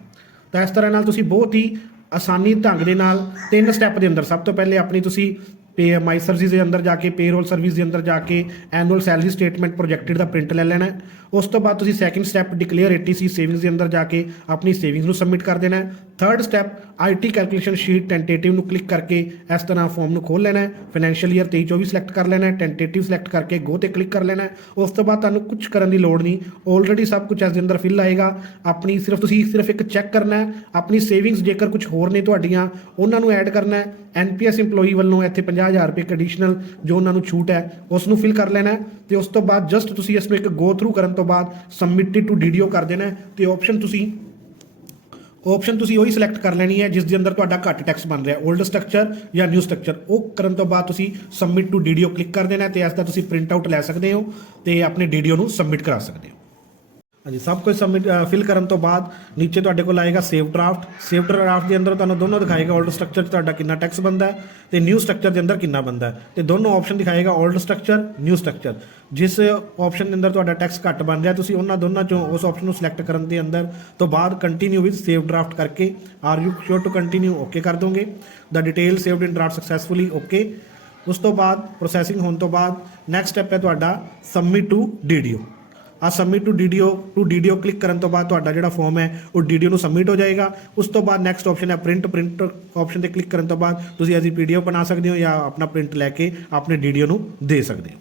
ਤਾਂ ਇਸ ਤਰ੍ਹਾਂ ਨਾਲ ਤੁਸੀਂ ਬਹੁਤ ਹੀ ਆਸਾਨੀ ਢੰਗ ਦੇ ਨਾਲ ਤਿੰਨ ਸਟੈਪ ਦੇ ਅੰਦਰ। ਸਭ ਤੋਂ ਪਹਿਲੇ ਆਪਣੀ ਤੁਸੀਂ ਪੇ ਮਾਈ ਸਰਵਿਸ ਦੇ ਅੰਦਰ ਜਾ ਕੇ ਪੇਰੋਲ ਸਰਵਿਸ ਦੇ ਅੰਦਰ ਜਾ ਕੇ ਐਨੂਅਲ ਸੈਲਰੀ ਸਟੇਟਮੈਂਟ ਪ੍ਰੋਜੈਕਟਡ ਦਾ ਪ੍ਰਿੰਟ ਲੈ ਲੈਣਾ ਉਸ ਤੋਂ ਬਾਅਦ ਤੁਸੀਂ second step declare 80C savings ਦੇ ਅੰਦਰ ਜਾ ਕੇ ਆਪਣੀ ਸੇਵਿੰਗਸ ਨੂੰ ਸਬਮਿਟ ਕਰ ਦੇਣਾ third step IT calculation sheet tentative ਨੂੰ ਕਲਿੱਕ ਕਰਕੇ ਇਸ ਤਰ੍ਹਾਂ ਫਾਰਮ ਨੂੰ ਖੋਲ ਲੈਣਾ ਹੈ। ਫਾਈਨੈਂਸ਼ੀਅਲ ਈਅਰ 23 24 ਸਿਲੈਕਟ ਕਰ ਲੈਣਾ ਹੈ। ਟੈਂਟੇਟਿਵ ਸਿਲੈਕਟ ਕਰਕੇ ਗੋ ਤੇ ਕਲਿੱਕ ਕਰ ਲੈਣਾ ਹੈ। ਉਸ ਤੋਂ ਬਾਅਦ ਤੁਹਾਨੂੰ ਕੁਝ ਕਰਨ ਦੀ ਲੋੜ ਨਹੀਂ। ਆਲਰੇਡੀ ਸਭ ਕੁਝ ਇਸ ਦੇ ਅੰਦਰ ਫਿਲ ਆਏਗਾ। ਆਪਣੀ ਸਿਰਫ ਤੁਸੀਂ ਸਿਰਫ ਇੱਕ ਚੈੱਕ ਕਰਨਾ ਹੈ। ਆਪਣੀ ਸੇਵਿੰਗਸ ਜੇਕਰ ਕੁਝ ਹੋਰ ਨੇ ਤੁਹਾਡੀਆਂ, ਉਹਨਾਂ ਨੂੰ ਐਡ ਕਰਨਾ ਹੈ। ਐਨਪੀਐਸ EMPLOYEE ਵੱਲੋਂ ਇੱਥੇ 50000 ਰੁਪਏ ਇੱਕ ਐਡੀਸ਼ਨਲ ਜੋ ਉਹਨਾਂ ਨੂੰ ਛੂਟ ਹੈ, ਉਸ ਨੂੰ ਫਿਲ ਕਰ ਲੈਣਾ ਹੈ। ਤੇ ਉਸ ਤੋਂ ਬਾਅਦ ਜਸਟ ਤੁਸੀਂ ਇਸ ਨੂੰ ਇੱਕ ਗੋ ਥਰੂ ਕਰਨ ਤੋਂ ਬਾਅਦ ਸਬਮਿਟਡ ਟੂ ਡੀਡੀਓ ਕਰ ਦੇਣਾ ਹੈ। ਤੇ ਆਪਸ਼ਨ ਤੁਸੀਂ ਆਪਸ਼ਨ ਤੁਸੀਂ ਉਹੀ ਸਿਲੈਕਟ ਕਰ ਲੈਣੀ ਹੈ, ਜਿਸ ਦੇ ਅੰਦਰ ਤੁਹਾਡਾ ਘੱਟ ਟੈਕਸ ਬਣ ਰਿਹਾ 올ਡ ਸਟਰਕਚਰ ਜਾਂ ਨਿਊ ਸਟਰਕਚਰ ਉਹ ਕਰਨ ਤੋਂ ਬਾਅਦ ਤੁਸੀਂ ਸਬਮਿਟ ਟੂ ਡੀਡੀਓ ਕਲਿੱਕ ਕਰ ਦੇਣਾ ਹੈ ਤੇ ਇਸ ਦਾ ਤੁਸੀਂ ਪ੍ਰਿੰਟ ਆਊਟ ਲੈ ਸਕਦੇ ਹੋ ਤੇ ਆਪਣੇ ਡੀਡੀਓ ਨੂੰ ਸਬਮਿਟ ਕਰਾ ਸਕਦੇ ਹੋ। ਹਾਂਜੀ ਸਭ ਕੁਝ ਸਬਮਿਟ ਫਿਲ ਕਰਨ ਤੋਂ ਬਾਅਦ ਨੀਚੇ ਤੁਹਾਡੇ ਕੋਲ ਆਏਗਾ ਸੇਵ ਡਰਾਫਟ ਸੇਵ ਡਰਾਫਟ ਦੇ ਅੰਦਰ ਤੁਹਾਨੂੰ ਦੋਨੋਂ ਦਿਖਾਏਗਾ 올ਡ ਸਟਰਕਚਰ 'ਚ ਤੁਹਾਡਾ ਕਿੰਨਾ ਟੈਕਸ ਬੰਦਾ ਹੈ ਤੇ ਨਿਊ ਸਟਰਕਚਰ ਦੇ ਅੰਦਰ ਕਿੰਨਾ ਬੰਦਾ ਹੈ ਤੇ ਦੋਨੋਂ ਆਪਸ਼ਨ ਦਿਖਾਏਗਾ 올ਡ ਸਟਰਕਚਰ ਨਿਊ ਸਟਰਕਚਰ ਜਿਸ ਆਪਸ਼ਨ ਦੇ ਅੰਦਰ ਤੁਹਾਡਾ ਟੈਕਸ ਘੱਟ ਬਣ ਰਿਹਾ ਤੁਸੀਂ ਉਹਨਾਂ ਦੋਨਾਂ ਚੋਂ ਉਸ ਆਪਸ਼ਨ ਨੂੰ ਸਿਲੈਕਟ ਕਰਨ ਦੇ ਅੰਦਰ ਤੋਂ ਬਾਅਦ ਕੰਟੀਨਿਊ ਵਿਦ ਸੇਵ ਡਰਾਫਟ ਕਰਕੇ are you sure to continue okay ਕਰ ਦੋਗੇ ਦਾ detail saved in draft successfully okay ਉਸ ਤੋਂ ਬਾਅਦ ਪ੍ਰੋਸੈਸਿੰਗ ਹੋਣ ਤੋਂ ਬਾਅਦ ਨੈਕਸਟ ਸਟੈਪ ਹੈ ਤੁਹਾਡਾ ਸਬਮਿਟ ਟੂ ਡੀਡੀਓ ਆ submit to DDO to DDO click ਕਰਨ ਤੋਂ ਬਾਅਦ ਤੁਹਾਡਾ ਜਿਹੜਾ ਫਾਰਮ ਹੈ, ਉਹ ਡੀਡੀਓ ਨੂੰ ਸਬਮਿਟ ਹੋ ਜਾਏਗਾ। ਉਸ ਤੋਂ ਬਾਅਦ ਨੈਕਸਟ ਆਪਸ਼ਨ ਹੈ ਪ੍ਰਿੰਟ ਪ੍ਰਿੰਟ ਆਪਸ਼ਨ ਤੇ ਕਲਿੱਕ ਕਰਨ ਤੋਂ ਬਾਅਦ ਤੁਸੀਂ ਐਜ਼ ਪੀਡੀਐਫ ਬਣਾ ਸਕਦੇ ਹੋ ਜਾਂ ਆਪਣਾ ਪ੍ਰਿੰਟ ਲੈ ਕੇ ਆਪਣੇ ਡੀਡੀਓ ਨੂੰ ਦੇ ਸਕਦੇ ਹੋ।